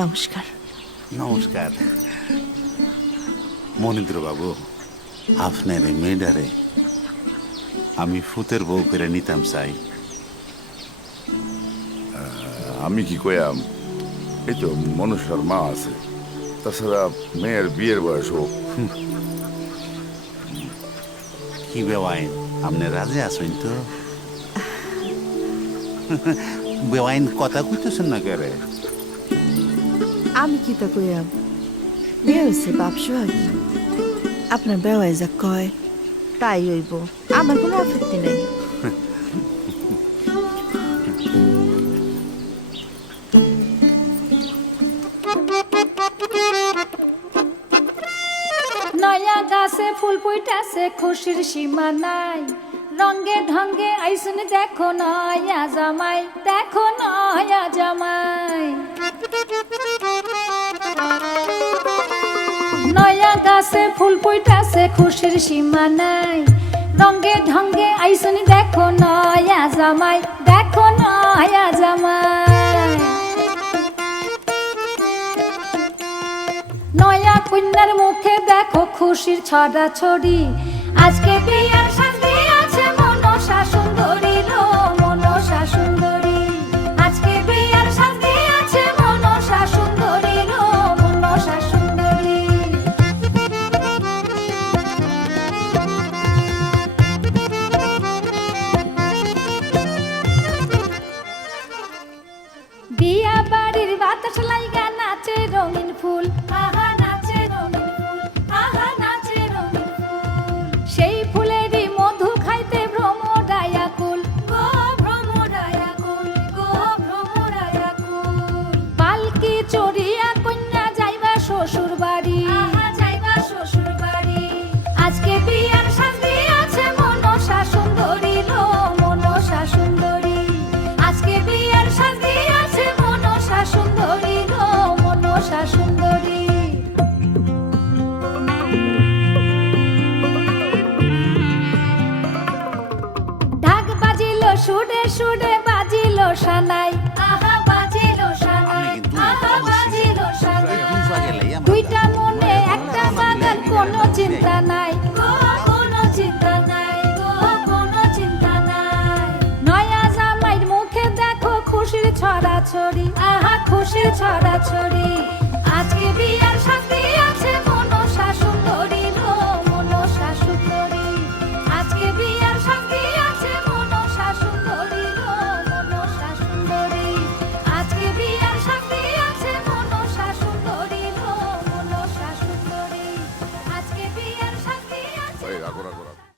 নমস্কার। নমস্কার মনীন্দ্র বাবু, আপনার এই মেয়েটারে আমি ফুতের বউ করে নিতাম চাই। আমি কি কয়াম, এই তো মনুষ্যর মা আছে, তাছাড়া মেয়ের বিয়ের বয়স হোক। কি বেওয়াইন, আপনি রাজি আছেন তো? বেওয়াইন কথা কইতেছেন না কেরে? আমি কি তা কইয়াম, বিয়ে হয়েছে বাপসু আগে। আপনার বেওয়াই যা কয় তাই হইব, আমার কোনো আপত্তি নেই। নয়া গাছে ফুল ফুইটাছে, খুশির সীমা নাই। রঙ্গে ঢঙ্গে আইসুন দেখো নয়া জামাই, দেখো নয়া জামাই। নয়া গাছে ফুল ফুইটাছে, খুশির সীমা নাই। রঙ্গে ঢঙ্গে আইসুন দেখো নয়া জামাই, দেখো নয়া জামাই। নয়া কন্যার মুখে দেখো খুশির ছড়াছড়ি, আজকে বিয়ার সাথে আছে মনসা সুন্দরী লো, মনসা সুন্দরী। আজকে বিয়ার সাথে আছে মনসা সুন্দরী লো, মনসা সুন্দরী। বিয়া বাড়ির বাতাস লাইগা নাচে রঙিন ফুল, আহা নাচে রঙিন ফুল, আহা নাচে রঙিন ফুল। সেই ফুলেরই মধু খাইতে ভ্রমরায়া কুল, গো ভ্রমরায়া কুল, গো ভ্রমরায়া কুল। পালকি চড়িয়া কন্যা যাইবা শ্বশুর বাড়ি, আহা যাইবা শ্বশুর বাড়ি। আজকে বিয়ার সাথে আছে মনসা সুন্দরী লো, মনসা সুন্দরী। আজকে বিয়ার সাথে আছে মনসা সুন্দরী লো, মনসা সুন্দরী। ঢাক বাজিল সুরে সুরে বাজিল সানাই, আহা বাজিল সানাই, আহা বাজিল সানাই। দুইটা মনে একটা বাগান, কোনো চিন্তা নাই, গো কোনো চিন্তা নাই, গো কোনো চিন্তা নাই। নয়া জামাইর মুখে দেখো খুশির ছড়াছড়ি, আহা খুশির ছড়াছড়ি। আজকে বিয়ার সাথে